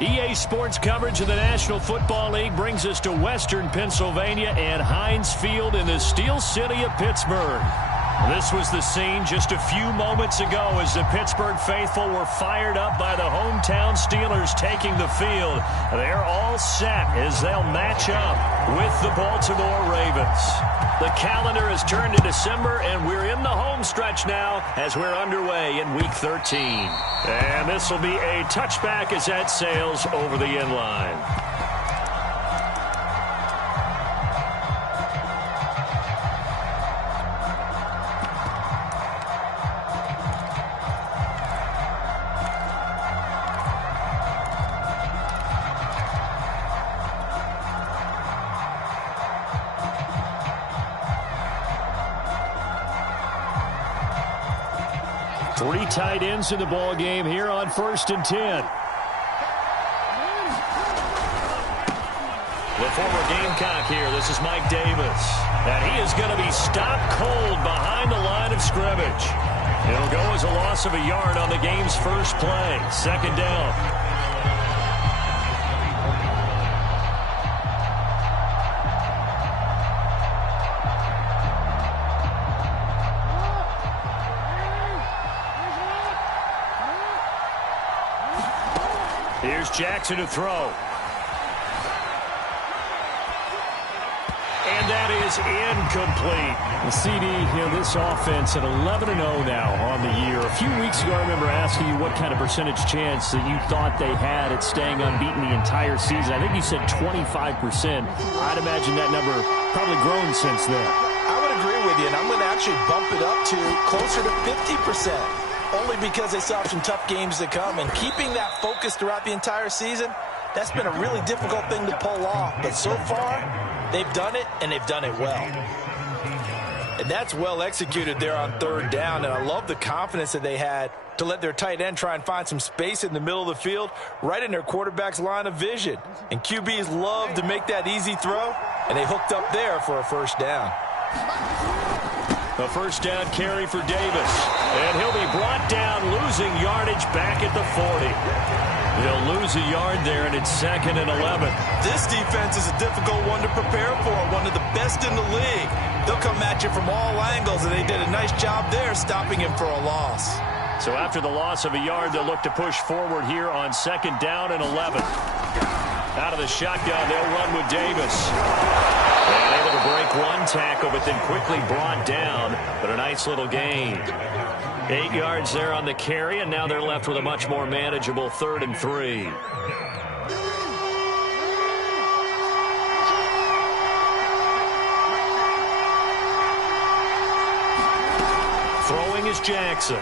EA Sports coverage of the National Football League brings us to Western Pennsylvania and Heinz Field in the Steel City of Pittsburgh. This was the scene just a few moments ago as the Pittsburgh faithful were fired up by the hometown Steelers taking the field. They're all set as they'll match up with the Baltimore Ravens. The calendar has turned to December, and we're in the home stretch now as we're underway in Week 13. And this will be a touchback as that sails over the end line. Three tight ends in the ball game here on 1st and 10. The former Gamecock here. This is Mike Davis. And he is going to be stopped cold behind the line of scrimmage. It'll go as a loss of a yard on the game's first play. 2nd down. Here's Jackson to throw. And that is incomplete. The CD, this offense at 11-0 now on the year. A few weeks ago, I remember asking you what kind of percentage chance that you thought they had at staying unbeaten the entire season. I think you said 25%. I'd imagine that number probably grown since then. I would agree with you, and I'm going to actually bump it up to closer to 50%. Only because they still have some tough games to come. And keeping that focus throughout the entire season, that's been a really difficult thing to pull off. But so far, they've done it, and they've done it well. And that's well executed there on 3rd down. And I love the confidence that they had to let their tight end try and find some space in the middle of the field, right in their quarterback's line of vision. And QBs love to make that easy throw, and they hooked up there for a 1st down. A 1st down carry for Davis. And he'll be brought down, losing yardage back at the 40. He'll lose a yard there, and it's 2nd and 11. This defense is a difficult one to prepare for, one of the best in the league. They'll come at you from all angles, and they did a nice job there stopping him for a loss. So after the loss of a yard, they'll look to push forward here on 2nd down and 11. Out of the shotgun, they'll run with Davis. And able to break one tackle, but then quickly brought down. But a nice little gain. 8 yards there on the carry, and now they're left with a much more manageable 3rd and 3. Throwing is Jackson.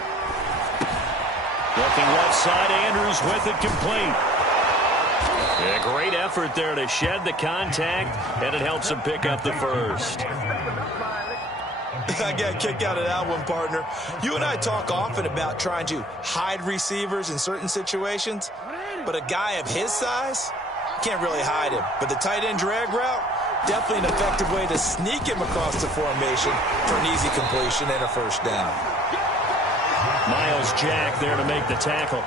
Looking left side, Andrews with it complete. A great effort there to shed the contact, and it helps him pick up the 1st. I got a kick out of that one, partner. You and I talk often about trying to hide receivers in certain situations, but a guy of his size can't really hide him. But the tight end drag route, definitely an effective way to sneak him across the formation for an easy completion and a 1st down. Miles Jack there to make the tackle.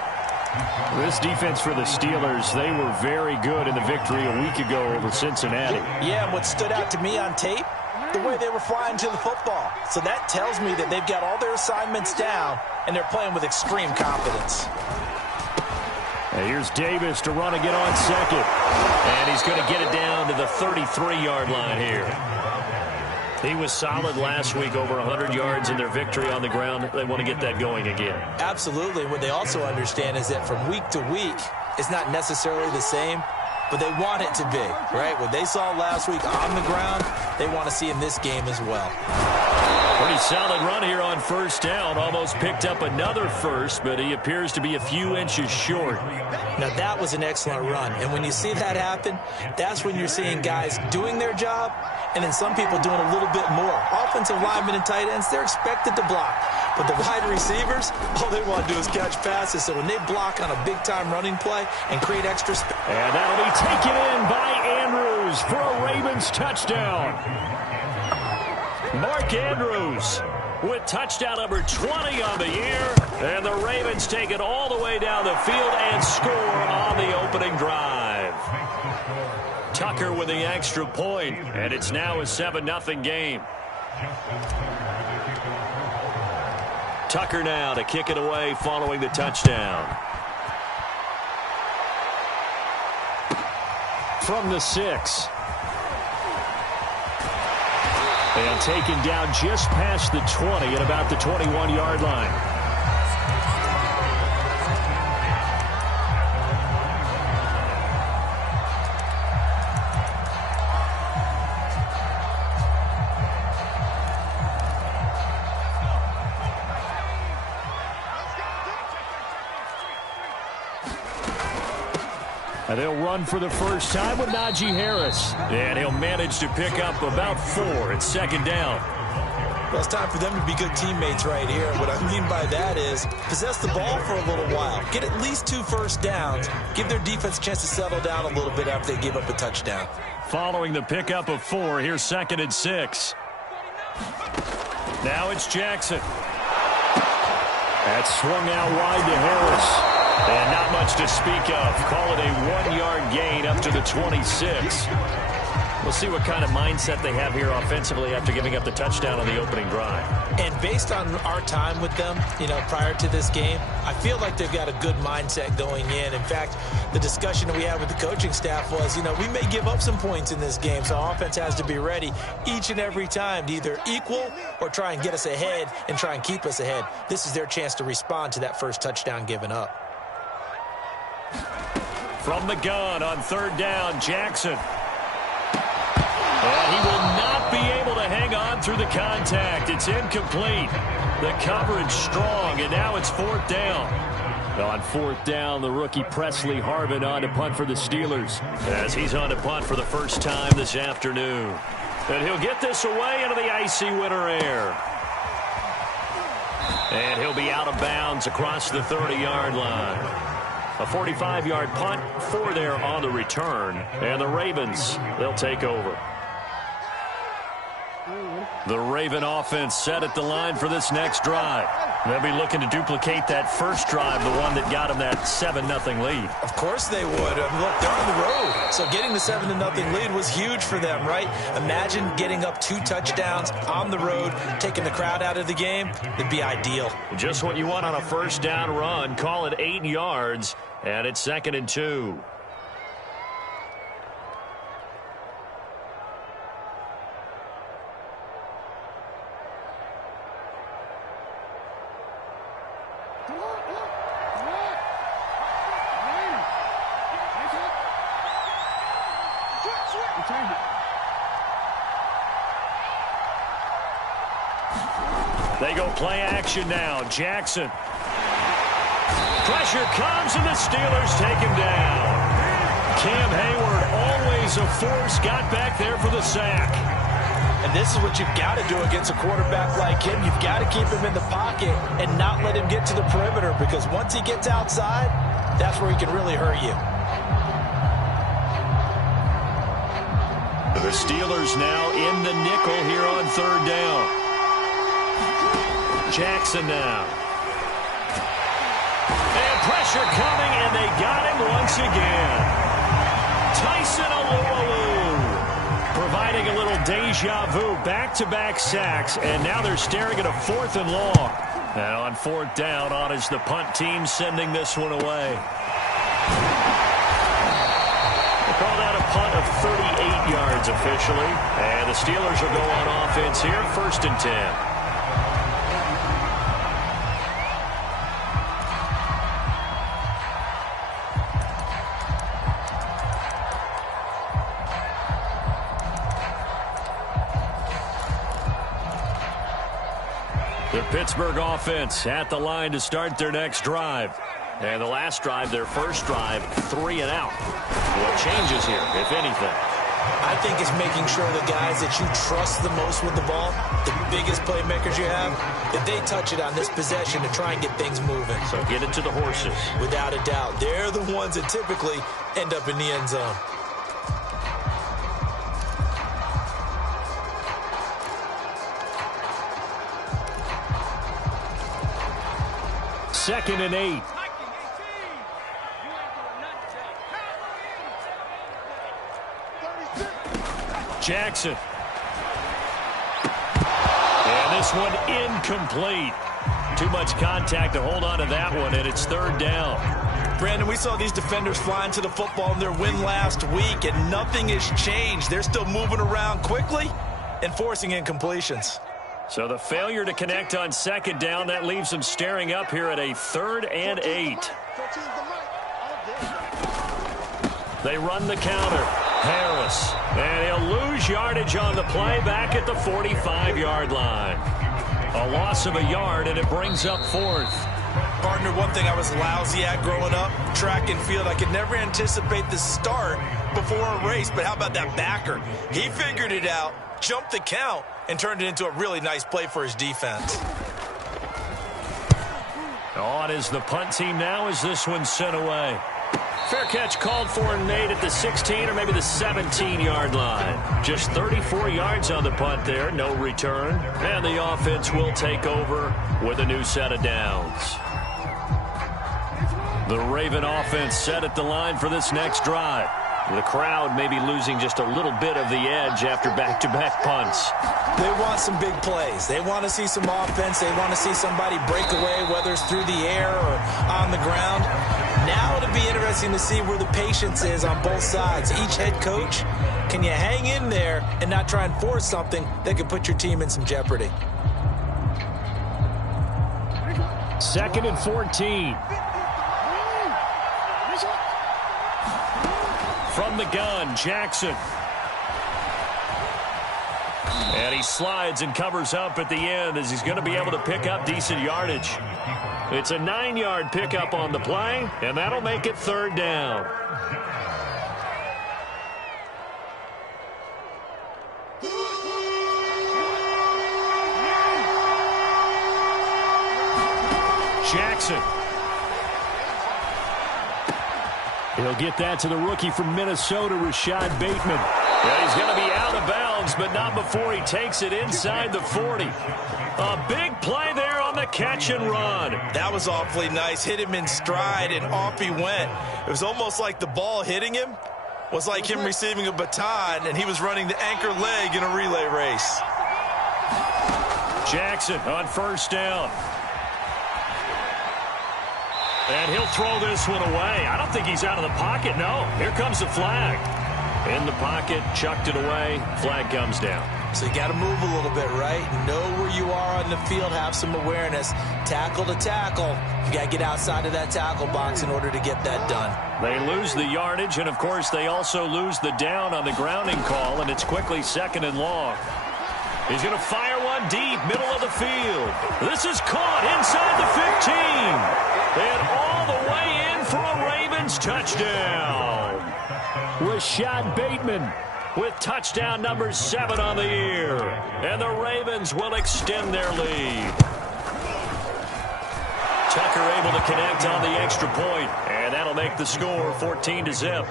This defense for the Steelers, they were very good in the victory a week ago over Cincinnati. Yeah, and what stood out to me on tape, the way they were flying to the football. So that tells me that they've got all their assignments down, and they're playing with extreme confidence. And here's Davis to run again on 2nd. And he's going to get it down to the 33-yard line here. He was solid last week, over 100 yards in their victory on the ground. They want to get that going again. Absolutely. What they also understand is that from week to week, it's not necessarily the same, but they want it to be, right? What they saw last week on the ground, they want to see in this game as well. Pretty solid run here on 1st down. Almost picked up another 1st, but he appears to be a few inches short. Now, that was an excellent run. And when you see that happen, that's when you're seeing guys doing their job and then some people doing a little bit more. Offensive linemen and tight ends, they're expected to block. But the wide receivers, all they want to do is catch passes. So when they block on a big-time running play and create extra space. And that'll be taken in by Andrews for a Ravens touchdown. Mark Andrews with touchdown number 20 on the year. And the Ravens take it all the way down the field and score on the opening drive. the extra point, and it's now a 7-0 game. Tucker now to kick it away following the touchdown. From the 6. And taken down just past the 20 at about the 21-yard line. And they'll run for the first time with Najee Harris. And he'll manage to pick up about 4 at second down. Well, it's time for them to be good teammates right here. What I mean by that is possess the ball for a little while. Get at least 2 first downs. Give their defense a chance to settle down a little bit after they give up a touchdown. Following the pickup of 4, here's 2nd and 6. Now it's Jackson. That's swung out wide to Harris. And not much to speak of. Call it a 1-yard gain up to the 26. We'll see what kind of mindset they have here offensively after giving up the touchdown on the opening drive. And based on our time with them, prior to this game, I feel like they've got a good mindset going in. In fact, the discussion that we had with the coaching staff was, we may give up some points in this game, so our offense has to be ready each and every time to either equal or try and get us ahead and try and keep us ahead. This is their chance to respond to that first touchdown given up. From the gun on 3rd down, Jackson. And he will not be able to hang on through the contact. It's incomplete. The coverage strong, and now it's 4th down. On 4th down, the rookie Presley Harvin on to punt for the Steelers. As he's on to punt for the first time this afternoon. And he'll get this away into the icy winter air. And he'll be out of bounds across the 30-yard line. A 45-yard punt, 4 there on the return. And the Ravens, they'll take over. The Raven offense set at the line for this next drive. They'll be looking to duplicate that first drive, the one that got them that 7-0 lead. Of course they would. Look, they're on the road. So getting the 7-0 lead was huge for them, right? Imagine getting up 2 touchdowns on the road, taking the crowd out of the game. It'd be ideal. Just what you want on a first down run. Call it 8 yards, and it's 2nd and 2. They go play action now. Jackson. Pressure comes, and the Steelers take him down. Cam Hayward, always a force, got back there for the sack. And this is what you've got to do against a quarterback like him. You've got to keep him in the pocket and not let him get to the perimeter, because once he gets outside, that's where he can really hurt you. The Steelers now in the nickel here on 3rd down. Jackson now. And pressure coming, and they got him once again. Tyson Alualu providing a little deja vu. Back-to-back sacks, and now they're staring at a 4th and long. And on 4th down, on is the punt team sending this one away. They call that a punt of 38 yards officially. And the Steelers will go on offense here, 1st and 10. The Pittsburgh offense at the line to start their next drive. And the last drive, their first drive, 3 and out. What changes here, if anything? I think it's making sure the guys that you trust the most with the ball, the biggest playmakers you have, that they touch it on this possession to try and get things moving. So get it to the horses. Without a doubt. They're the ones that typically end up in the end zone. Second and 8. Jackson. And this one incomplete. Too much contact to hold on to that one, and it's third down. Brandon, we saw these defenders flying to the football in their win last week, and nothing has changed. They're still moving around quickly and forcing incompletions. So the failure to connect on second down, that leaves them staring up here at a 3rd and 8. They run the counter. Harris. And he'll lose yardage on the play back at the 45-yard line. A loss of a yard, and it brings up 4th. Partner, one thing I was lousy at growing up, track and field, I could never anticipate the start before a race, but how about that backer? He figured it out, jumped the count, and turned it into a really nice play for his defense. On is the punt team now as this one's sent away. Fair catch called for and made at the 16 or maybe the 17-yard line. Just 34 yards on the punt there, no return. And the offense will take over with a new set of downs. The Raven offense set at the line for this next drive. The crowd may be losing just a little bit of the edge after back-to-back punts. They want some big plays. They want to see some offense. They want to see somebody break away, whether it's through the air or on the ground. Now it'll be interesting to see where the patience is on both sides. Each head coach, can you hang in there and not try and force something that could put your team in some jeopardy? 2nd and 14. From the gun, Jackson. And he slides and covers up at the end as he's going to be able to pick up decent yardage. It's a 9-yard pickup on the play, and that'll make it 3rd down. Jackson. He'll get that to the rookie from Minnesota, Rashad Bateman. Yeah, he's going to be out of bounds, but not before he takes it inside the 40. A big play there on the catch and run. That was awfully nice. Hit him in stride, and off he went. It was almost like the ball hitting him was like him receiving a baton, and he was running the anchor leg in a relay race. Jackson on 1st down. And he'll throw this one away. I don't think he's out of the pocket, no. Here comes the flag. In the pocket, chucked it away. Flag comes down. So you got to move a little bit, right? Know where you are on the field, have some awareness. Tackle to tackle. You got to get outside of that tackle box in order to get that done. They lose the yardage, and, of course, they also lose the down on the grounding call, and it's quickly 2nd and long. He's going to fire one deep, middle of the field. This is caught inside the 15. And all the way in for a Ravens touchdown. Rashad Bateman with touchdown number 7 on the year. And the Ravens will extend their lead. Tucker able to connect on the extra point, and that'll make the score 14-0.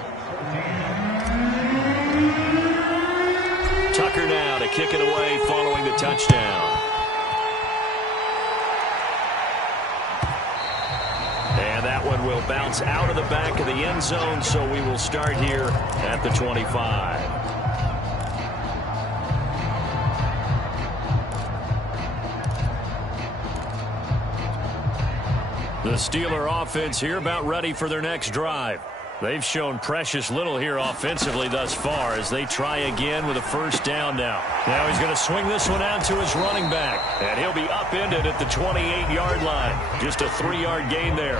Tucker now to kick it away following the touchdown. And that one will bounce out of the back of the end zone, so we will start here at the 25. The Steeler offense here about ready for their next drive. They've shown precious little here offensively thus far as they try again with a 1st down now. Now he's going to swing this one out to his running back, and he'll be upended at the 28-yard line. Just a 3-yard gain there.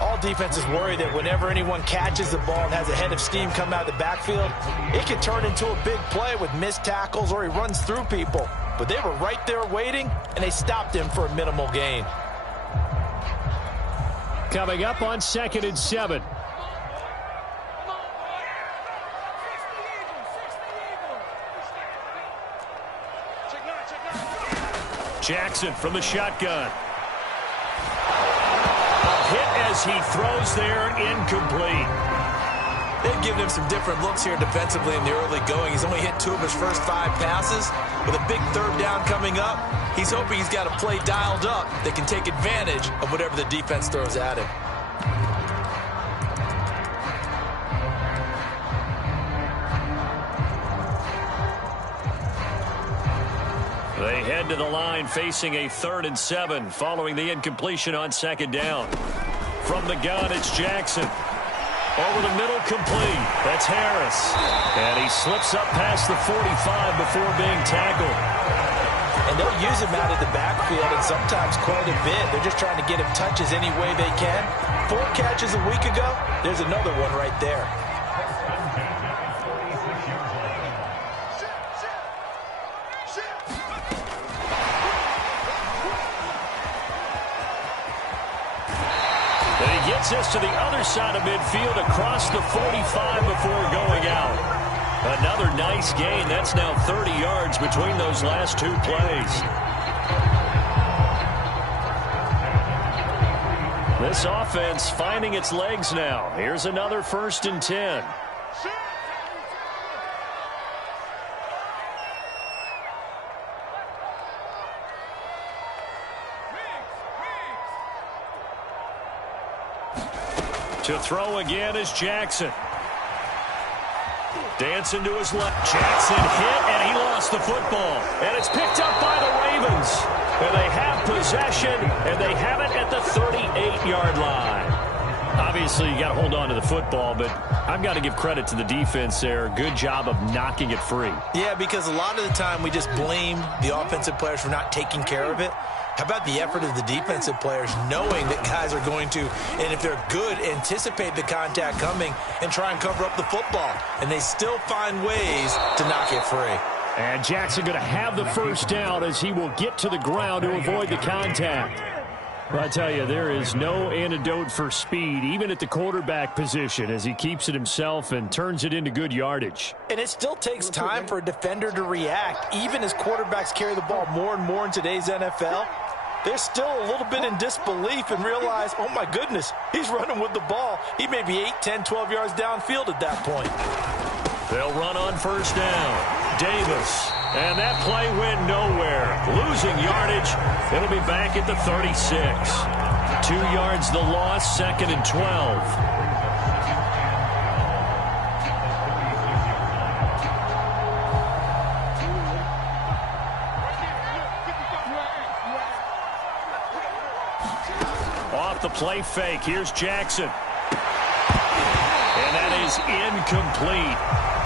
All defenses worry that whenever anyone catches the ball and has a head of steam come out of the backfield, it can turn into a big play with missed tackles or he runs through people. But they were right there waiting, and they stopped him for a minimal gain. Coming up on 2nd and 7. Jackson from the shotgun. A hit as he throws there, incomplete. They've given him some different looks here defensively in the early going. He's only hit 2 of his first 5 passes. With a big 3rd down coming up, he's hoping he's got a play dialed up that can take advantage of whatever the defense throws at him. They head to the line facing a 3rd and 7 following the incompletion on 2nd down. From the gun, it's Jackson. Over the middle, complete. That's Harris. And he slips up past the 45 before being tackled. And they'll use him out of the backfield, and sometimes quite a bit. They're just trying to get him touches any way they can. 4 catches a week ago. There's another one right there. And he gets this to the other side of midfield across the 45 before going out. Another nice gain. That's now 30 yards between those last 2 plays. This offense finding its legs now. Here's another 1st and 10. To throw again is Jackson. Dancing to his left. Jackson hit, and he lost the football. And it's picked up by the Ravens. And they have possession, and they have it at the 38-yard line. Obviously, you got to hold on to the football, but I've got to give credit to the defense there. Good job of knocking it free. Yeah, because a lot of the time we just blame the offensive players for not taking care of it. How about the effort of the defensive players knowing that guys are going to, and if they're good, anticipate the contact coming and try and cover up the football. And they still find ways to knock it free. And Jackson going to have the 1st down as he will get to the ground to avoid the contact. Well, I tell you, there is no antidote for speed, even at the quarterback position, as he keeps it himself and turns it into good yardage. And it still takes time for a defender to react. Even as quarterbacks carry the ball more and more in today's NFL, they're still a little bit in disbelief and realize, oh my goodness, he's running with the ball. He may be 8, 10, 12 yards downfield at that point. They'll run on 1st down. Davis. And that play went nowhere. Losing yardage. It'll be back at the 36. 2 yards the loss, 2nd and 12. The play fake. Here's Jackson. And that is incomplete.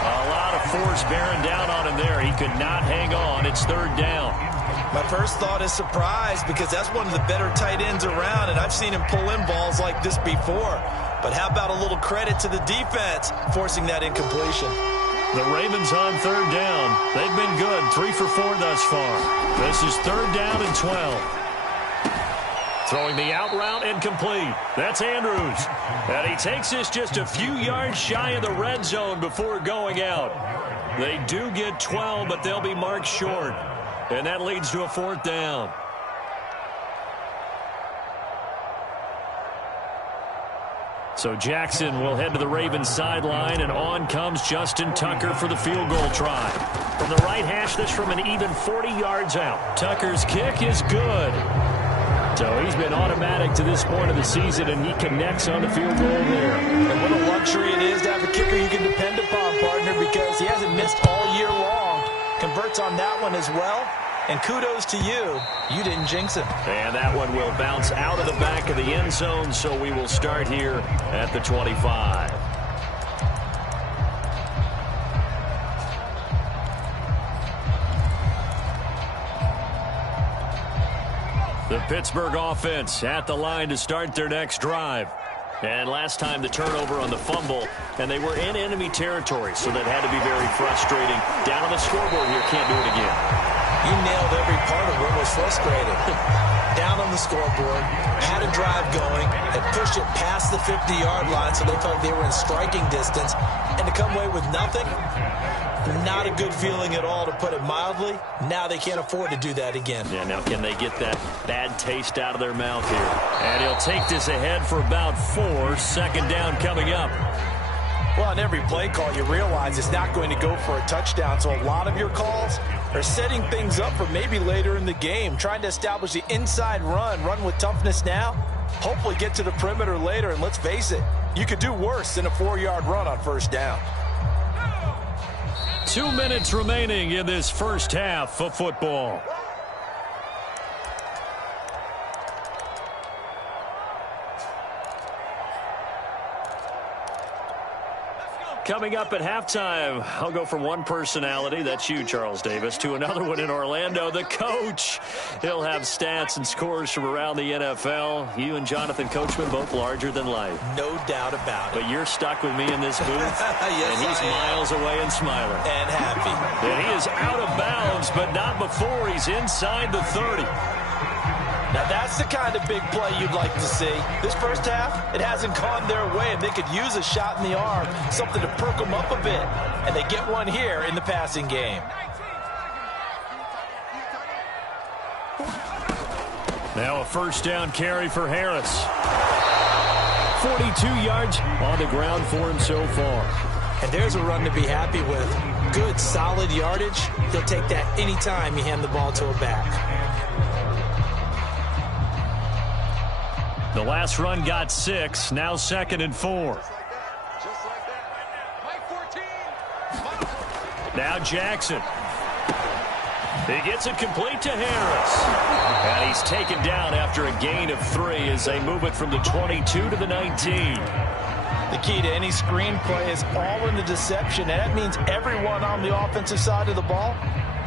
A lot of force bearing down on him there. He could not hang on. It's 3rd down. My first thought is surprise, because that's one of the better tight ends around, and I've seen him pull in balls like this before. But how about a little credit to the defense forcing that incompletion? The Ravens on 3rd down. They've been good. 3 for 4 thus far. This is 3rd down and 12. Throwing the out route, incomplete. That's Andrews. And he takes this just a few yards shy of the red zone before going out. They do get 12, but they'll be marked short. And that leads to a 4th down. So Jackson will head to the Ravens sideline, and on comes Justin Tucker for the field goal try. From the right hash, this from an even 40 yards out. Tucker's kick is good. So he's been automatic to this point of the season, and he connects on the field goal there. And what a luxury it is to have a kicker you can depend upon, partner, because he hasn't missed all year long. Converts on that one as well. And kudos to you. You didn't jinx him. And that one will bounce out of the back of the end zone, so we will start here at the 25. The Pittsburgh offense at the line to start their next drive. And last time the turnover on the fumble, and they were in enemy territory, so that had to be very frustrating. Down on the scoreboard here, can't do it again. You nailed every part of what was frustrating. Down on the scoreboard, had a drive going, had pushed it past the 50-yard line, so they felt they were in striking distance, and to come away with nothing, not a good feeling at all, to put it mildly. Now they can't afford to do that again. Yeah, now can they get that bad taste out of their mouth here? And he'll take this ahead for about 4. 2nd down coming up. Well, on every play call, you realize it's not going to go for a touchdown, so a lot of your calls are setting things up for maybe later in the game, trying to establish the inside run with toughness now, hopefully get to the perimeter later, and let's face it, you could do worse than a 4-yard run on 1st down. 2 minutes remaining in this first half of football. Coming up at halftime, I'll go from one personality, that's you, Charles Davis, to another one in Orlando, the coach. He'll have stats and scores from around the NFL. You and Jonathan Coachman both larger than life. No doubt about it. But you're stuck with me in this booth, yes, and he's miles away and smiling. And happy. And he is out of bounds, but not before he's inside the 30. Now, that's the kind of big play you'd like to see. This first half, it hasn't gone their way, and they could use a shot in the arm, something to perk them up a bit. And they get one here in the passing game. Now a first down carry for Harris. 42 yards on the ground for him so far. And there's a run to be happy with. Good, solid yardage. He'll take that anytime you hand the ball to a back. The last run got 6, now 2nd and 4. Now Jackson. He gets it complete to Harris. And he's taken down after a gain of 3 as they move it from the 22 to the 19. The key to any screen play is all in the deception, and that means everyone on the offensive side of the ball.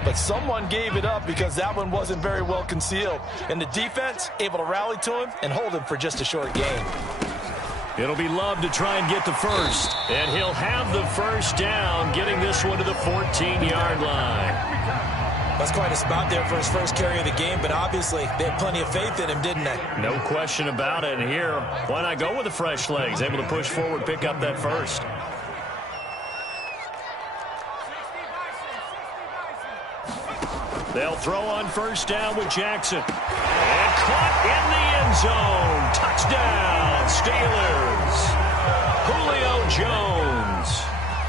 But someone gave it up because that one wasn't very well concealed. And the defense able to rally to him and hold him for just a short gain. It'll be Love to try and get the first. And he'll have the first down, getting this one to the 14-yard line. That's quite a spot there for his first carry of the game, but obviously they had plenty of faith in him, didn't they? No question about it. And here, why not go with the fresh legs? Able to push forward, pick up that first. They'll throw on first down with Jackson. And caught in the end zone. Touchdown, Steelers. Julio Jones.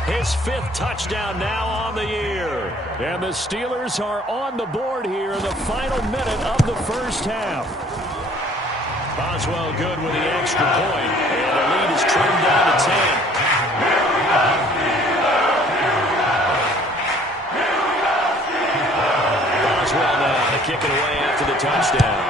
His 5th touchdown now on the year. And the Steelers are on the board here in the final minute of the first half. Boswell good with the extra point. And the lead is trimmed down to 10. Kick it away after the touchdown.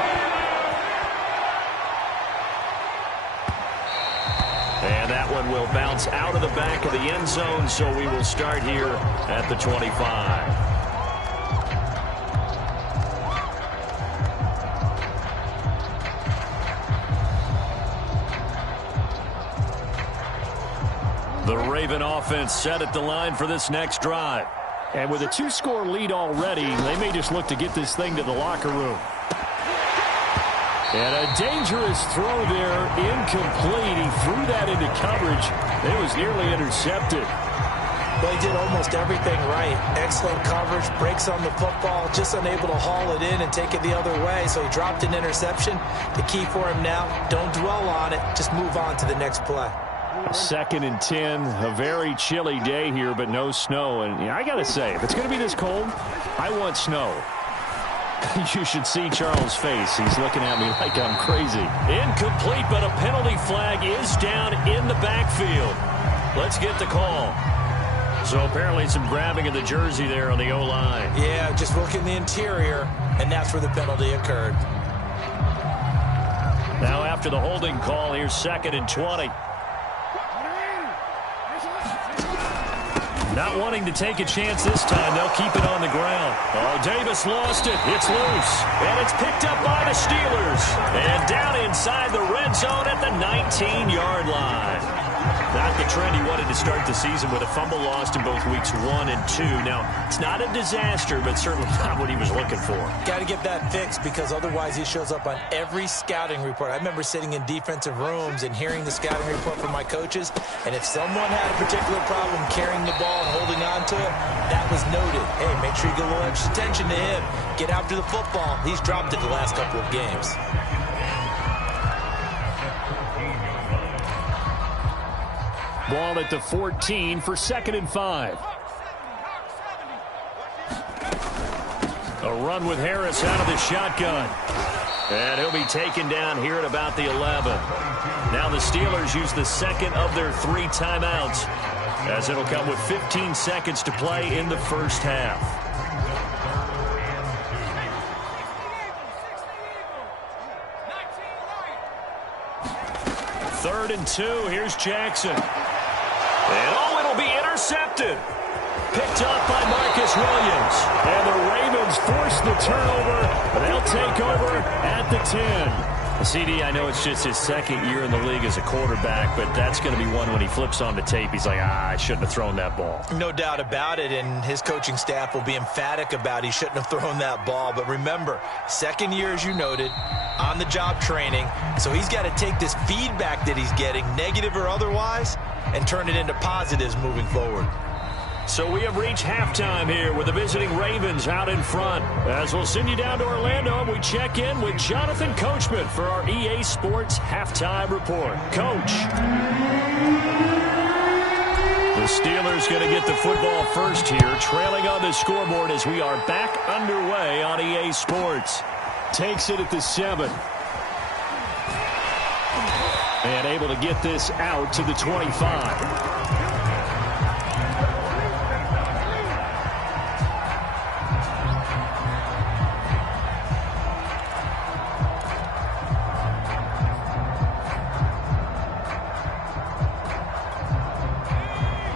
And that one will bounce out of the back of the end zone, so we will start here at the 25. The Raven offense set at the line for this next drive. And with a 2-score lead already, they may just look to get this thing to the locker room. And a dangerous throw there, incomplete. He threw that into coverage. It was nearly intercepted. Well, he did almost everything right. Excellent coverage, breaks on the football, just unable to haul it in and take it the other way. So he dropped an interception. The key for him now, don't dwell on it. Just move on to the next play. 2nd and 10, a very chilly day here, but no snow. And I got to say, if it's going to be this cold, I want snow. You should see Charles' face. He's looking at me like I'm crazy. Incomplete, but a penalty flag is down in the backfield. Let's get the call. So apparently some grabbing of the jersey there on the O-line. Yeah, just look in the interior, and that's where the penalty occurred. Now after the holding call, here's 2nd and 20. Not wanting to take a chance this time, they'll keep it on the ground. Oh, Davis lost it. It's loose. And it's picked up by the Steelers. And down inside the red zone at the 19-yard line. Not the trend he wanted to start the season with a fumble lost in both weeks 1 and 2. Now, it's not a disaster, but certainly not what he was looking for. Got to get that fixed because otherwise he shows up on every scouting report. I remember sitting in defensive rooms and hearing the scouting report from my coaches, and if someone had a particular problem carrying the ball and holding on to it, that was noted. Hey, make sure you get a little extra attention to him. Get after the football. He's dropped it the last couple of games. Ball at the 14 for 2nd and 5. A run with Harris out of the shotgun. And he'll be taken down here at about the 11. Now the Steelers use the 2nd of their 3 timeouts, as it'll come with 15 seconds to play in the first half. 3rd and 2. Here's Jackson. And oh, it'll be intercepted. Picked up by Marcus Williams. And the Ravens force the turnover. They'll take over at the 10. CD, I know it's just his second year in the league as a quarterback, but that's going to be one when he flips on the tape. He's like, I shouldn't have thrown that ball. No doubt about it, and his coaching staff will be emphatic about he shouldn't have thrown that ball. But remember, second year, as you noted, on-the-job training. So he's got to take this feedback that he's getting, negative or otherwise, and turn it into positives moving forward. So we have reached halftime here with the visiting Ravens out in front. As we'll send you down to Orlando, and we check in with Jonathan Coachman for our EA Sports Halftime Report. Coach. The Steelers going to get the football first here, trailing on the scoreboard as we are back underway on EA Sports. Takes it at the 7. And able to get this out to the 25.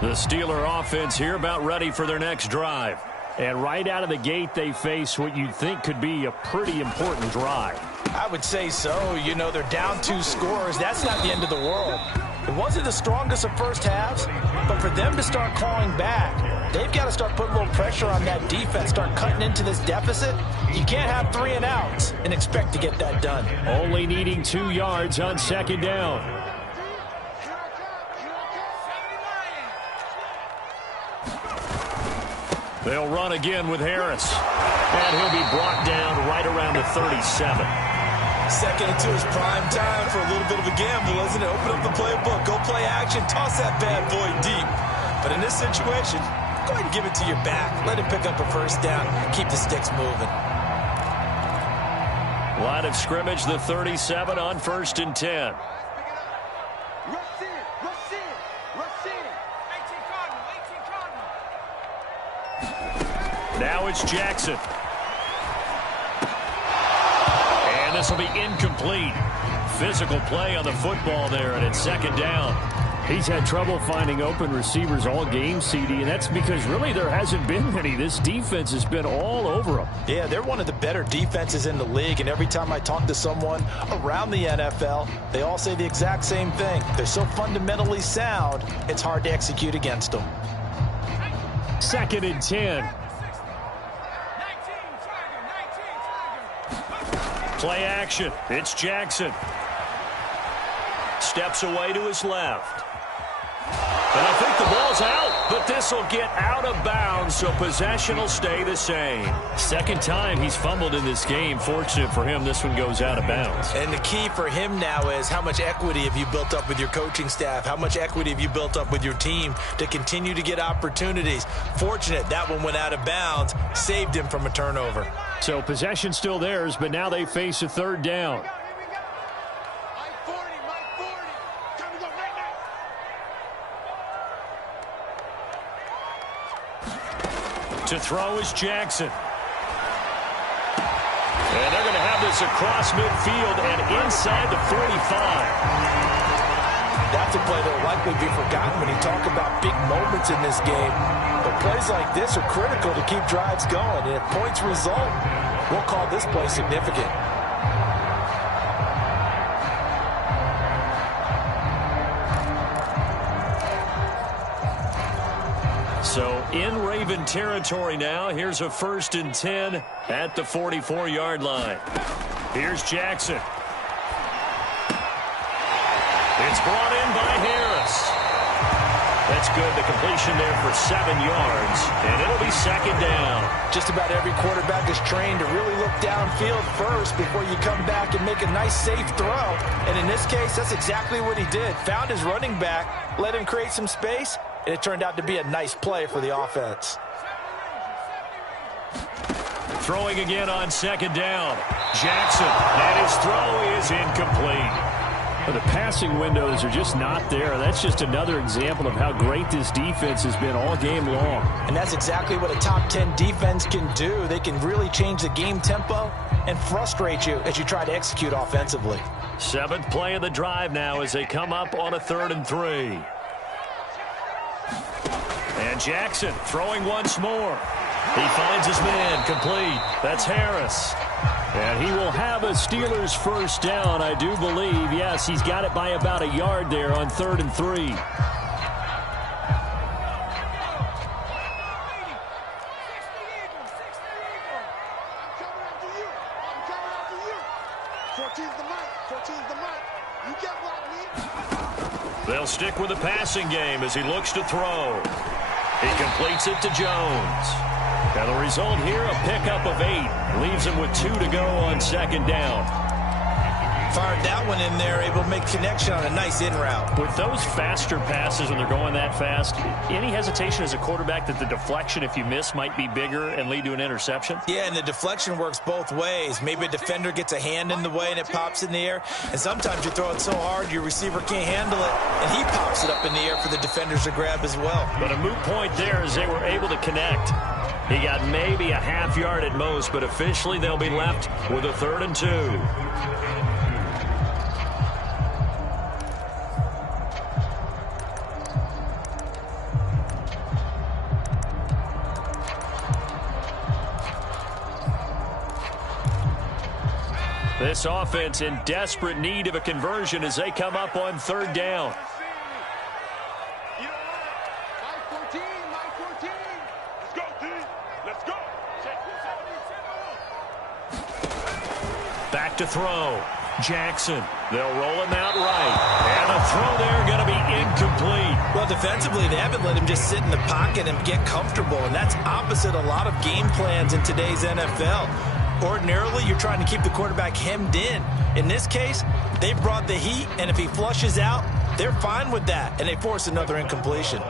The Steeler offense here about ready for their next drive. And right out of the gate, they face what you'd think could be a pretty important drive. I would say so. You know, they're down 2 scores. That's not the end of the world. It wasn't the strongest of first halves, but for them to start clawing back, they've got to start putting a little pressure on that defense, start cutting into this deficit. You can't have 3 and outs and expect to get that done. Only needing 2 yards on second down. They'll run again with Harris. And he'll be brought down right around the 37. Second into his prime time for a little bit of a gamble, isn't it? Open up the playbook, go play action, toss that bad boy deep. But in this situation, go ahead and give it to your back. Let him pick up a first down. Keep the sticks moving. Line of scrimmage, the 37 on 1st and 10. Now it's Jackson. And this will be incomplete. Physical play on the football there, and it's second down. He's had trouble finding open receivers all game, CD, and that's because really there hasn't been many. This defense has been all over them. Yeah, they're one of the better defenses in the league, and every time I talk to someone around the NFL, they all say the exact same thing. They're so fundamentally sound, it's hard to execute against them. 2nd and 10. Play action. It's Jackson. Steps away to his left. And I think the ball's out, but this will get out of bounds, so possession will stay the same. Second time he's fumbled in this game. Fortunate for him, this one goes out of bounds. And the key for him now is how much equity have you built up with your coaching staff? How much equity have you built up with your team to continue to get opportunities? Fortunate that one went out of bounds, saved him from a turnover. So possession still theirs, but now they face a 3rd down. To throw is Jackson. And they're going to have this across midfield and inside the 45. That's a play that will likely be forgotten when you talk about big moments in this game. But plays like this are critical to keep drives going. And if points result, we'll call this play significant. So in Raven territory now. Here's a 1st and 10 at the 44-yard line. Here's Jackson. It's brought in by Harris. That's good. The completion there for 7 yards. And it'll be second down. Just about every quarterback is trained to really look downfield first before you come back and make a nice, safe throw. And in this case, that's exactly what he did. Found his running back, let him create some space, and it turned out to be a nice play for the offense. Throwing again on second down. Jackson, and his throw is incomplete. The passing windows are just not there. That's just another example of how great this defense has been all game long. And that's exactly what a top 10 defense can do. They can really change the game tempo and frustrate you as you try to execute offensively. 7th play of the drive now as they come up on a 3rd and 3. And Jackson throwing once more. He finds his man, complete. That's Harris. And he will have a Steelers first down, I do believe. Yes, he's got it by about a yard there on 3rd and 3. They'll stick with the passing game as he looks to throw. He completes it to Jones. And the result here, a pickup of 8. Leaves him with 2 to go on 2nd down. Fired that one in there, able to make connection on a nice in route. With those faster passes when they're going that fast, any hesitation as a quarterback that the deflection, if you miss, might be bigger and lead to an interception? Yeah, and the deflection works both ways. Maybe a defender gets a hand in the way and it pops in the air. And sometimes you throw it so hard your receiver can't handle it, and he pops it up in the air for the defenders to grab as well. But a moot point there as they were able to connect. He got maybe a half yard at most, but officially they'll be left with a 3rd and 2. This offense in desperate need of a conversion as they come up on 3rd down. Back to throw. Jackson. They'll roll him out right. And the throw there going to be incomplete. Well, defensively, they haven't let him just sit in the pocket and get comfortable, and that's opposite a lot of game plans in today's NFL. Ordinarily, you're trying to keep the quarterback hemmed in. In this case, they brought the heat, and if he flushes out, they're fine with that, and they force another incompletion.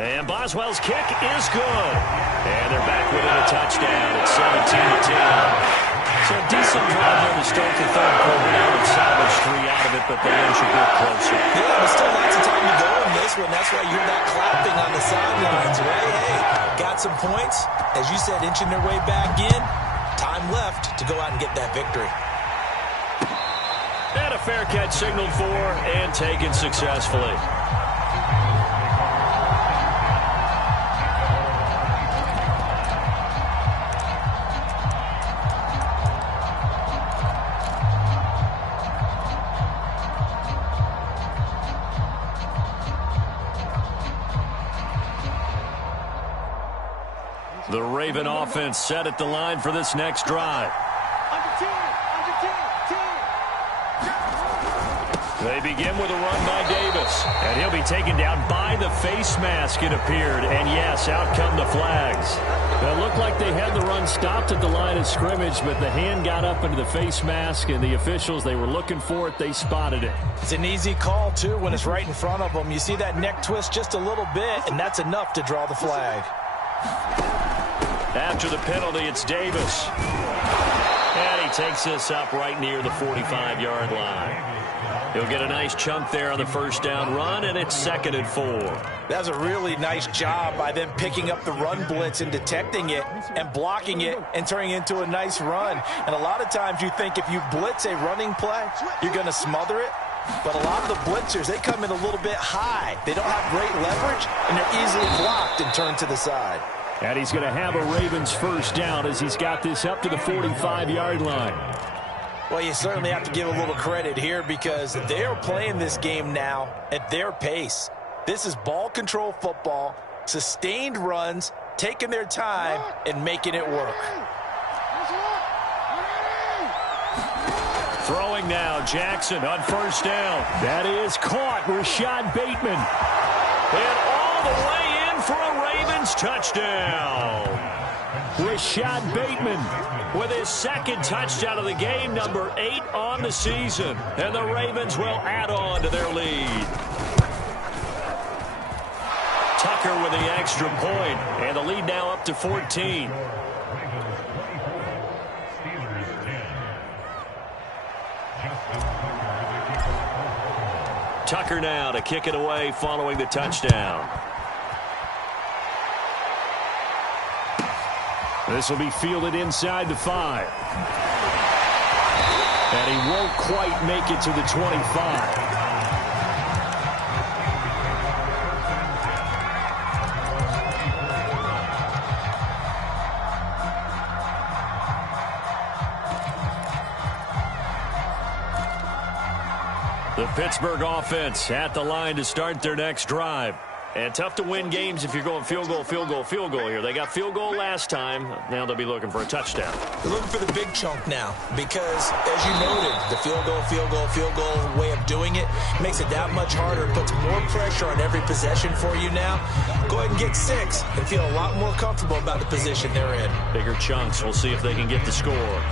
And Boswell's kick is good. And they're back within a touchdown at 17-10. So a decent drive there to start the 3rd quarter. Now it's salvaged 3 out of it, but they inch a bit closer. Yeah, but still lots of time to go in this one. That's why you hear that clapping on the sidelines, right? Hey, got some points. As you said, inching their way back in. Time left to go out and get that victory. And a fair catch signaled for and taken successfully. The Raven offense set at the line for this next drive. They begin with a run by Davis. And he'll be taken down by the face mask, it appeared. And yes, out come the flags. It looked like they had the run stopped at the line of scrimmage, but the hand got up into the face mask, and the officials, they were looking for it. They spotted it. It's an easy call, too, when it's right in front of them. You see that neck twist just a little bit, and that's enough to draw the flag. After the penalty, it's Davis. And he takes this up right near the 45-yard line. He'll get a nice chunk there on the first down run, and it's 2nd and 4. That was a really nice job by them picking up the run blitz and detecting it and blocking it and turning it into a nice run. And a lot of times you think if you blitz a running play, you're going to smother it. But a lot of the blitzers, they come in a little bit high. They don't have great leverage, and they're easily blocked and turned to the side. And he's going to have a Ravens first down as he's got this up to the 45-yard line. Well, you certainly have to give a little credit here because they're playing this game now at their pace. This is ball control football, sustained runs, taking their time and making it work. Throwing now, Jackson on first down. That is caught. Rashad Bateman. And all the way in for a Ravens touchdown. Rashad Bateman with his 2nd touchdown of the game, number 8 on the season. And the Ravens will add on to their lead. Tucker with the extra point, and the lead now up to 14. Tucker now to kick it away following the touchdown. This will be fielded inside the 5. And he won't quite make it to the 25. The Pittsburgh offense at the line to start their next drive. And tough to win games if you're going field goal, field goal, field goal here. They got field goal last time. Now they'll be looking for a touchdown. They're looking for the big chunk now because, as you noted, the field goal, field goal, field goal way of doing it makes it that much harder. It puts more pressure on every possession for you now. Go ahead and get 6 and feel a lot more comfortable about the position they're in. Bigger chunks. We'll see if they can get the score.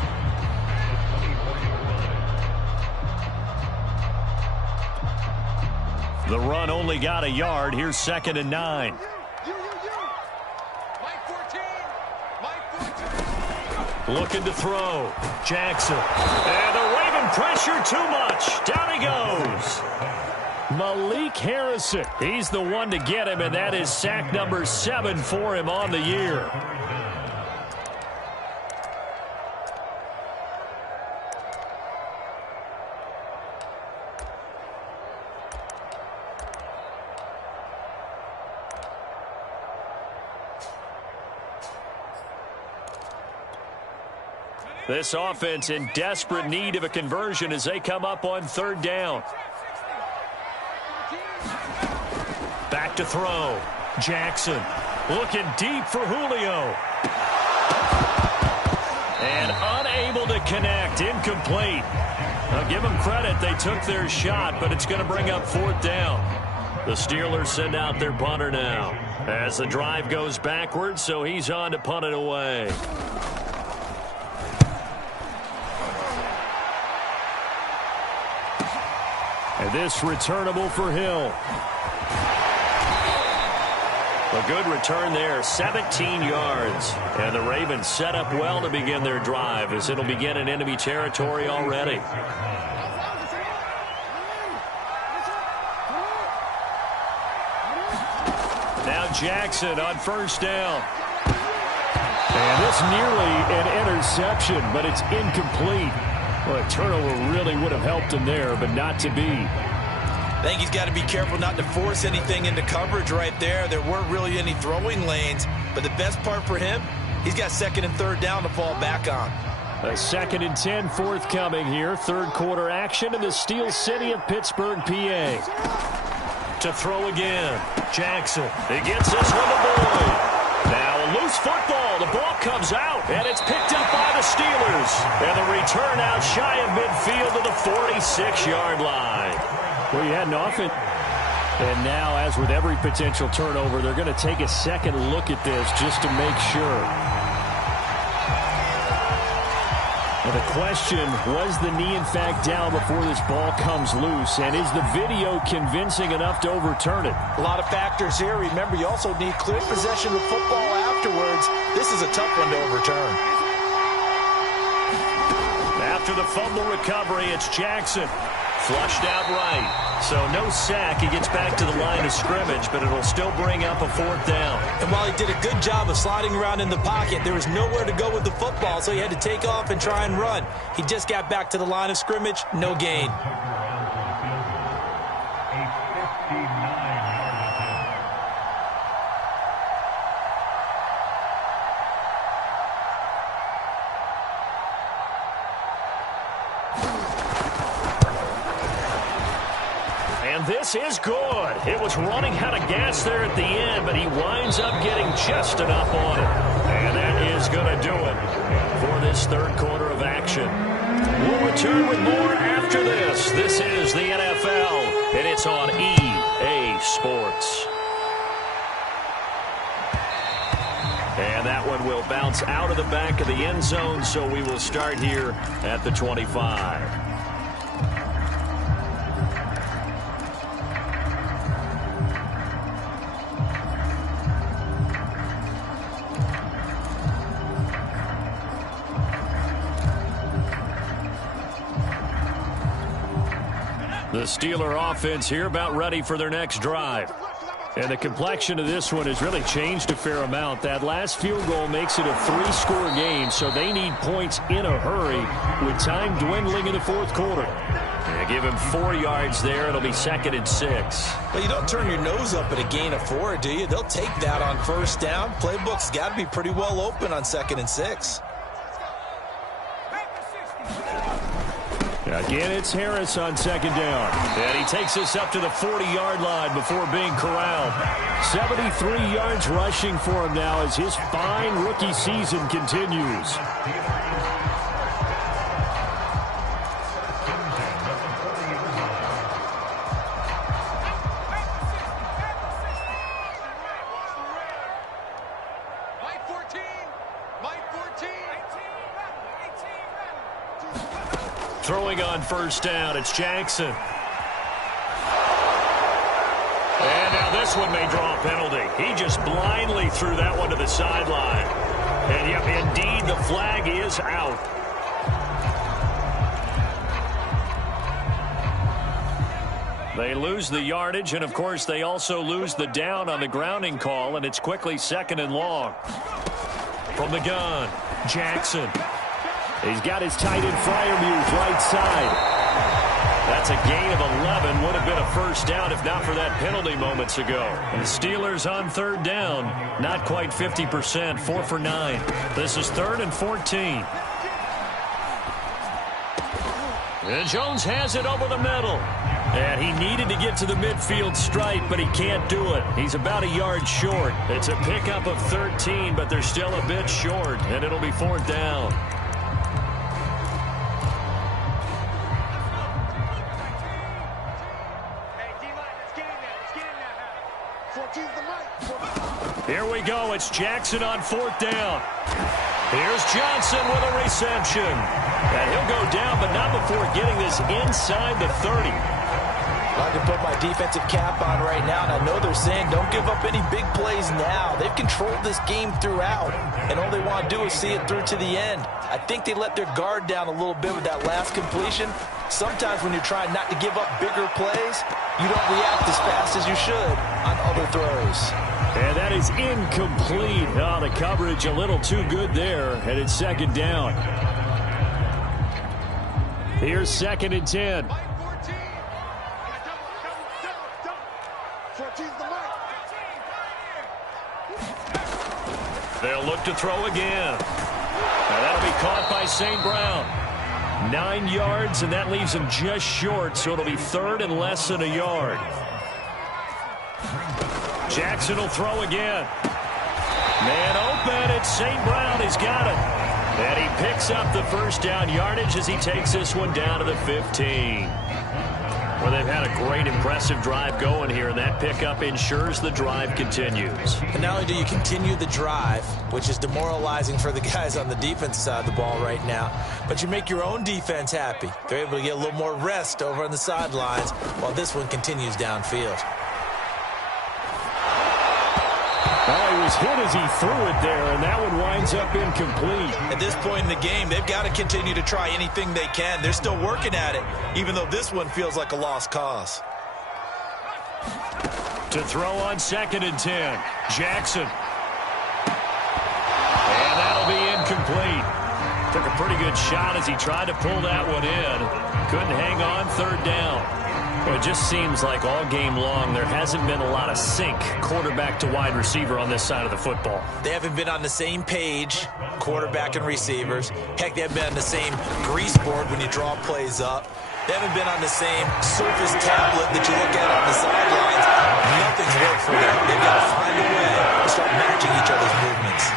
The run only got a yard. Here's 2nd and 9. Looking to throw. Jackson. And the Raven pressure too much. Down he goes. Malik Harrison. He's the one to get him, and that is sack number 7 for him on the year. This offense in desperate need of a conversion as they come up on 3rd down. Back to throw. Jackson looking deep for Julio. And unable to connect. Incomplete. I'll give them credit. They took their shot, but it's going to bring up 4th down. The Steelers send out their punter now as the drive goes backwards, so he's on to punt it away. And this returnable for Hill. A good return there, 17 yards. And the Ravens set up well to begin their drive as it'll begin in enemy territory already. Now Jackson on 1st down. And it's nearly an interception, but it's incomplete. Well, a turnover really would have helped him there, but not to be. I think he's got to be careful not to force anything into coverage right there. There weren't really any throwing lanes, but the best part for him, he's got 2nd and 3rd down to fall back on. A 2nd and 10 forthcoming here. 3rd quarter action in the Steel City of Pittsburgh, PA. To throw again. Jackson. He gets this one to Boyd. Now a loose football. The ball comes out, and it's picked up by the Steelers. And the return out shy of midfield to the 46-yard line. Well, you had an offense. And now, as with every potential turnover, they're going to take a second look at this just to make sure. Well, the question, was the knee in fact down before this ball comes loose? And is the video convincing enough to overturn it? A lot of factors here. Remember, you also need clear possession of football afterwards. This is a tough one to overturn. After the fumble recovery, it's Jackson. Flushed out right. So no sack. He gets back to the line of scrimmage, but it'll still bring up a 4th down. And while he did a good job of sliding around in the pocket, there was nowhere to go with the football, so he had to take off and try and run. He just got back to the line of scrimmage. No gain. This is good. It was running out of gas there at the end, but he winds up getting just enough on it. And that is going to do it for this 3rd quarter of action. We'll return with more after this. This is the NFL, and it's on EA Sports. And that one will bounce out of the back of the end zone, so we will start here at the 25. The Steeler offense here about ready for their next drive. And the complexion of this one has really changed a fair amount. That last field goal makes it a 3-score game, so they need points in a hurry with time dwindling in the fourth quarter. Yeah, give him 4 yards there. It'll be 2nd and 6. Well, you don't turn your nose up at a gain of 4, do you? They'll take that on first down. Playbook's got to be pretty well open on 2nd and 6. Again, it's Harris on 2nd down. And he takes us up to the 40-yard line before being corralled. 73 yards rushing for him now as his fine rookie season continues. Throwing on first down, it's Jackson. And now this one may draw a penalty. He just blindly threw that one to the sideline. And yep, indeed, the flag is out. They lose the yardage, and of course they also lose the down on the grounding call, and it's quickly 2nd and long. From the gun, Jackson. He's got his tight end Freiermuth right side. That's a gain of 11. Would have been a first down if not for that penalty moments ago. And the Steelers on 3rd down. Not quite 50%. 4 for 9. This is 3rd and 14. And Jones has it over the middle. And he needed to get to the midfield stripe, but he can't do it. He's about a yard short. It's a pickup of 13, but they're still a bit short. And it'll be 4th down. Here we go. It's Jackson on 4th down. Here's Johnson with a reception. And he'll go down, but not before getting this inside the 30. I can put my defensive cap on right now, and I know they're saying don't give up any big plays now. They've controlled this game throughout, and all they want to do is see it through to the end. I think they let their guard down a little bit with that last completion. Sometimes when you're trying not to give up bigger plays, you don't react as fast as you should on other throws. And that is incomplete. Oh, the coverage a little too good there, and it's 2nd down. Here's 2nd and 10. They'll look to throw again. Now that'll be caught by St. Brown. 9 yards, and that leaves him just short, so it'll be 3rd and less than a yard. Jackson will throw again. Man open, it's St. Brown. He's got it. And he picks up the first down yardage as he takes this one down to the 15. Well, they've had a great, impressive drive going here, and that pickup ensures the drive continues. And not only do you continue the drive, which is demoralizing for the guys on the defense side of the ball right now, but you make your own defense happy. They're able to get a little more rest over on the sidelines while this one continues downfield. Well, he was hit as he threw it there, and that one winds up incomplete. At this point in the game, they've got to continue to try anything they can. They're still working at it, even though this one feels like a lost cause. To throw on 2nd and 10, Jackson. And that'll be incomplete. Took a pretty good shot as he tried to pull that one in. Couldn't hang on 3rd down. Well, it just seems like all game long there hasn't been a lot of sync quarterback to wide receiver on this side of the football. They haven't been on the same page, quarterback and receivers. Heck, they haven't been on the same grease board when you draw plays up. They haven't been on the same Surface tablet that you look at on the sidelines. Nothing's worked for them. They've got to find a way to start matching each other's movements.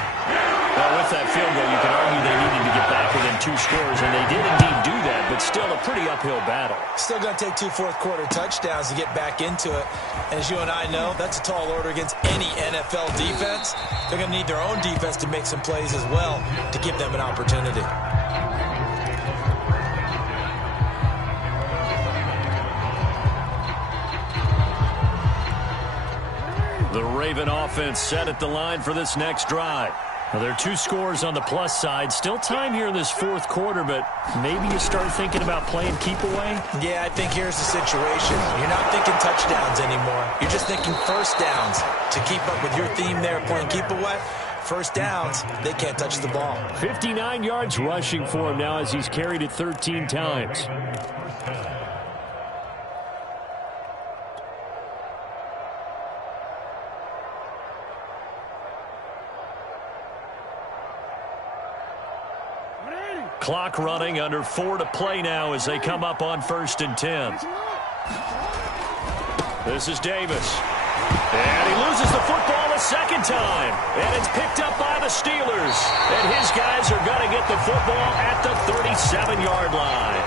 Well, with that field goal, you can argue they needed to get back within 2 scores, and they did indeed do that, but still a pretty uphill battle. Still going to take 2 fourth-quarter touchdowns to get back into it. And as you and I know, that's a tall order against any NFL defense. They're going to need their own defense to make some plays as well to give them an opportunity. The Raven offense set at the line for this next drive. Well, there are 2 scores on the plus side. Still time here in this fourth quarter, but maybe you start thinking about playing keep away? Yeah, I think here's the situation. You're not thinking touchdowns anymore. You're just thinking first downs. To keep up with your theme there, playing keep away, first downs, they can't touch the ball. 59 yards rushing for him now as he's carried it 13 times. Clock running, under 4 to play now as they come up on 1st and 10. This is Davis. And he loses the football a second time. And it's picked up by the Steelers. And his guys are going to get the football at the 37-yard line.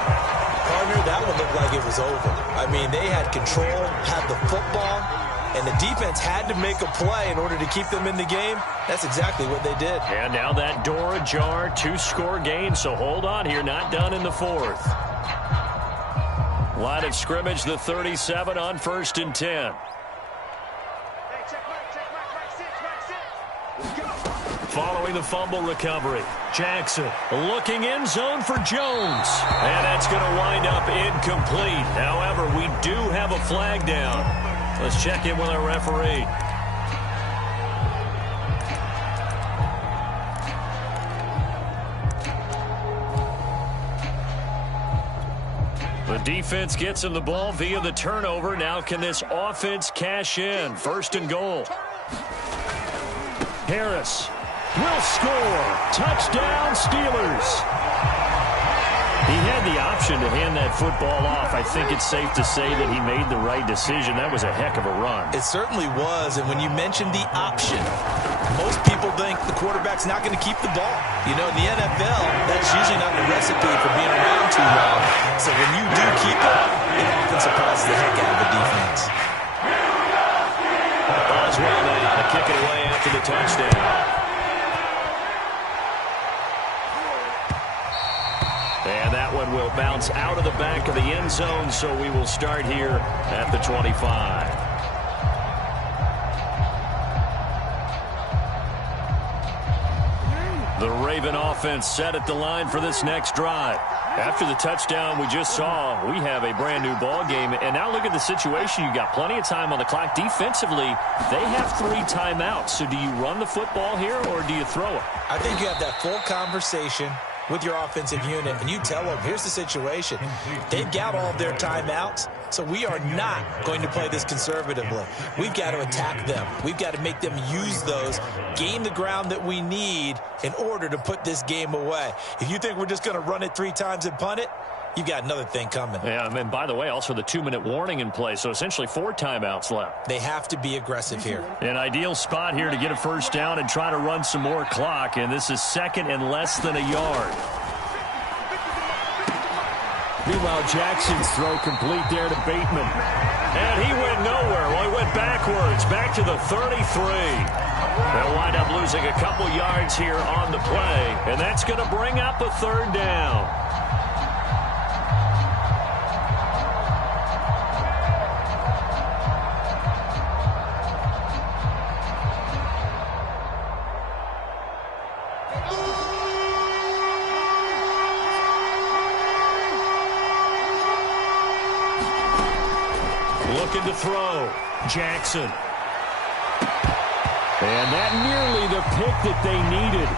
Partner, that one looked like it was over. I mean, they had control, had the football, and the defense had to make a play in order to keep them in the game. That's exactly what they did. And now that door ajar, 2-score game, so hold on here, not done in the fourth. Line of scrimmage, the 37 on 1st and 10. Following the fumble recovery, Jackson looking end zone for Jones. And that's going to wind up incomplete. However, we do have a flag down. Let's check in with our referee. The defense gets him the ball via the turnover. Now can this offense cash in? 1st and goal. Harris will score. Touchdown, Steelers. He had the option to hand that football off. I think it's safe to say that he made the right decision. That was a heck of a run. It certainly was, and when you mentioned the option, most people think the quarterback's not going to keep the ball. You know, in the NFL, that's usually not the recipe for being around too long. So when you do keep it often surprises the heck out of the defense. Boswell now to kick it away after the touchdown. And that one will bounce out of the back of the end zone, so we will start here at the 25. The Raven offense set at the line for this next drive. After the touchdown we just saw, we have a brand-new ball game. And now look at the situation. You've got plenty of time on the clock. Defensively, they have 3 timeouts. So do you run the football here, or do you throw it? I think you have that full conversation with your offensive unit, and you tell them, here's the situation. They've got all of their timeouts, so we are not going to play this conservatively. We've got to attack them. We've got to make them use those, gain the ground that we need in order to put this game away. If you think we're just going to run it 3 times and punt it, you've got another thing coming. Yeah, and by the way, also the 2-minute warning in play, so essentially 4 timeouts left. They have to be aggressive here. An ideal spot here to get a first down and try to run some more clock, and this is 2nd and less than a yard. Meanwhile, Jackson's throw complete there to Bateman. And he went nowhere. Well, he went backwards, back to the 33. They'll wind up losing a couple yards here on the play, and that's going to bring up a 3rd down. Looking to throw. Jackson. And that nearly the pick that they needed.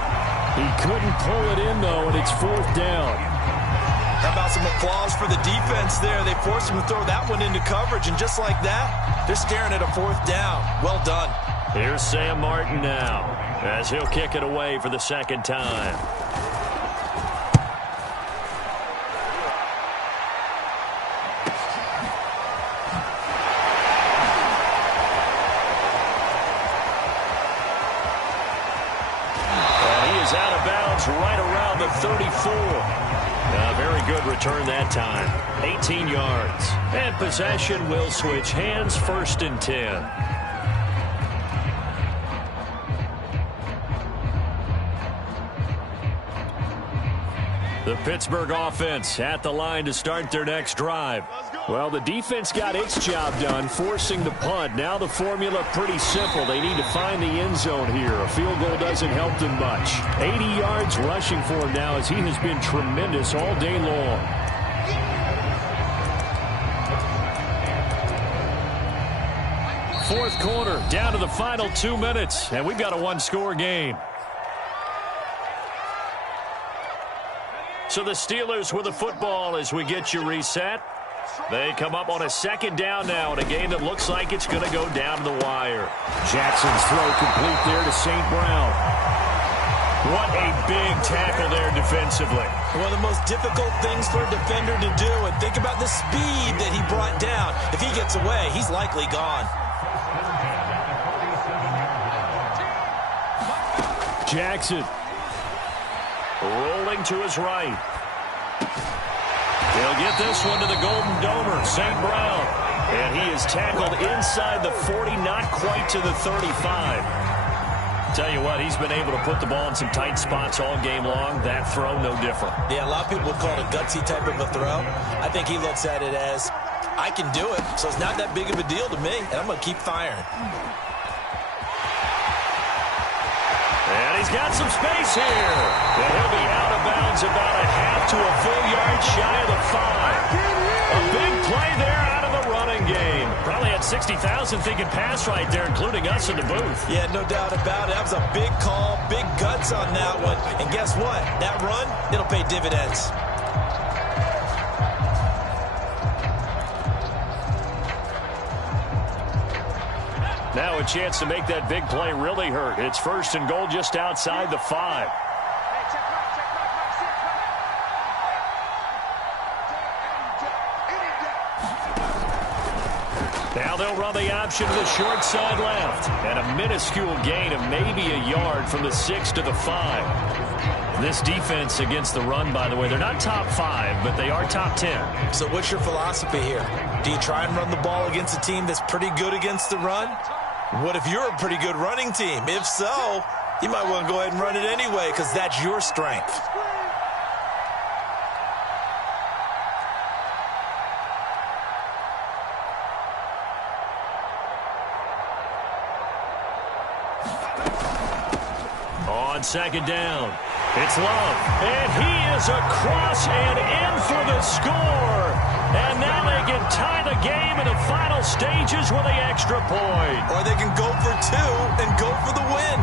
He couldn't pull it in, though, and it's 4th down. How about some applause for the defense there? They forced him to throw that one into coverage, and just like that, they're staring at a 4th down. Well done. Here's Sam Martin now, as he'll kick it away for the 2nd time. Right around the 34. Very good return that time. 18 yards. And possession will switch hands. 1st and 10. The Pittsburgh offense at the line to start their next drive. Well, the defense got its job done, forcing the punt. Now the formula pretty simple. They need to find the end zone here. A field goal doesn't help them much. 80 yards rushing for him now as he has been tremendous all day long. Fourth quarter, down to the final 2 minutes, and we've got a one-score game. So the Steelers with the football as we get you reset. They come up on a second down now in a game that looks like it's going to go down to the wire. Jackson's throw complete there to St. Brown. What a big tackle there defensively. One of the most difficult things for a defender to do, and think about the speed that he brought down. If he gets away, he's likely gone. Jackson rolling to his right. He'll get this one to the Golden Domer, St. Brown. And he is tackled inside the 40, not quite to the 35. Tell you what, he's been able to put the ball in some tight spots all game long. That throw, no different. Yeah, a lot of people would call it a gutsy type of a throw. I think he looks at it as, I can do it, so it's not that big of a deal to me, and I'm going to keep firing. And he's got some space here. And he'll be out of bounds about a half to a full yard shy of the 5. A big play there out of the running game. Probably had 60,000 thinking pass right there, including us in the booth. Yeah, no doubt about it. That was a big call, big guts on that one. And guess what? That run, it'll pay dividends. Now a chance to make that big play really hurt. It's first and goal just outside the 5. Now they'll run the option to the short side left. And a minuscule gain of maybe a yard from the 6 to the 5. This defense against the run, by the way, they're not top 5, but they are top 10. So what's your philosophy here? Do you try and run the ball against a team that's pretty good against the run? What if you're a pretty good running team? If so, you might want to go ahead and run it anyway because that's your strength. On second down, it's Love. And he is across and in for the score. And now they can tie the game in the final stages with the extra point. Or they can go for 2 and go for the win.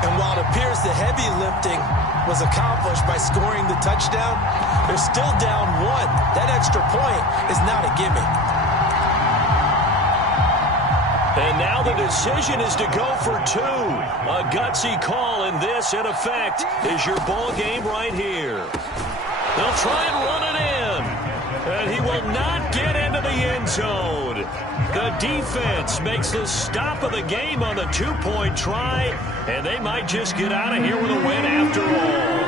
And while it appears the heavy lifting was accomplished by scoring the touchdown, they're still down 1. That extra point is not a gimme. And now the decision is to go for 2. A gutsy call, and this, in effect, is your ball game right here. They'll try and run it in. And he will not get into the end zone. The defense makes the stop of the game on the 2-point try, and they might just get out of here with a win after all.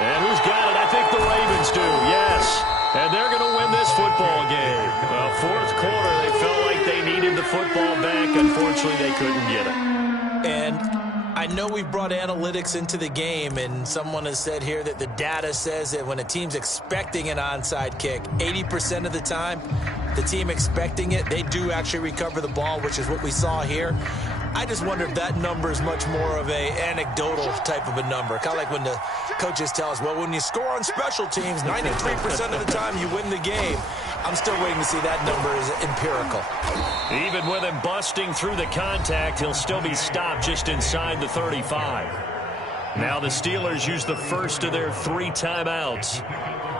And who's got it? I think the Ravens do, yes. And they're going to win this football game. Well, fourth quarter, they felt like they needed the football back. Unfortunately, they couldn't get it. And I know we've brought analytics into the game, and someone has said here that the data says that when a team's expecting an onside kick, 80% of the time, the team expecting it, they do actually recover the ball, which is what we saw here. I just wonder if that number is much more of a anecdotal type of a number. Kind of like when the coaches tell us, well, when you score on special teams, 93% of the time you win the game. I'm still waiting to see that number is empirical. Even with him busting through the contact, he'll still be stopped just inside the 35. Now the Steelers use the first of their 3 timeouts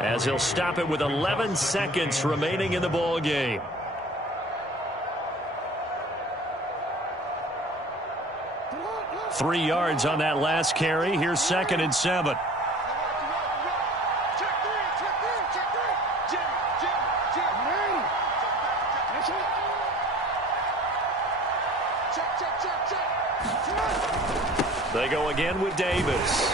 as he'll stop it with 11 seconds remaining in the ball game. Three yards on that last carry. Here's 2nd and 7. They go again with Davis.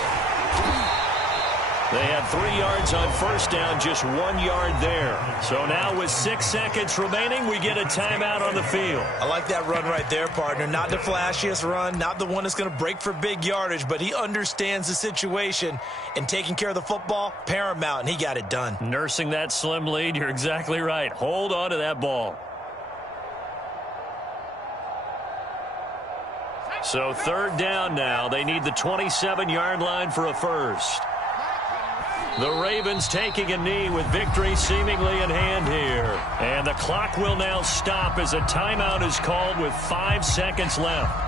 They had 3 yards on first down, just 1 yard there. So now with 6 seconds remaining, we get a timeout on the field. I like that run right there, partner. Not the flashiest run, not the one that's going to break for big yardage, but he understands the situation, and taking care of the football, paramount, and he got it done. Nursing that slim lead, you're exactly right. Hold on to that ball. So 3rd down now. They need the 27-yard line for a first. The Ravens taking a knee with victory seemingly in hand here. And the clock will now stop as a timeout is called with 5 seconds left.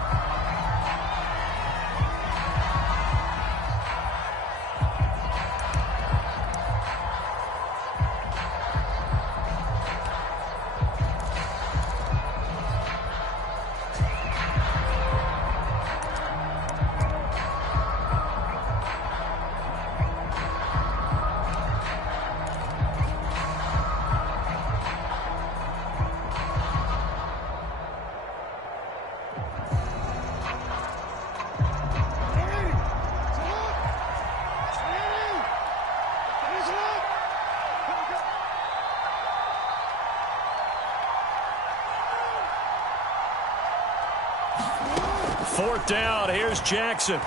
Fourth down, here's Jackson.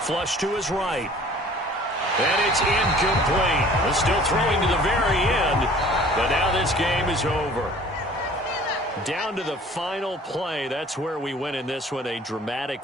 Flush to his right. And it's incomplete. Still throwing to the very end, but now this game is over. Down to the final play. That's where we win in this one, a dramatic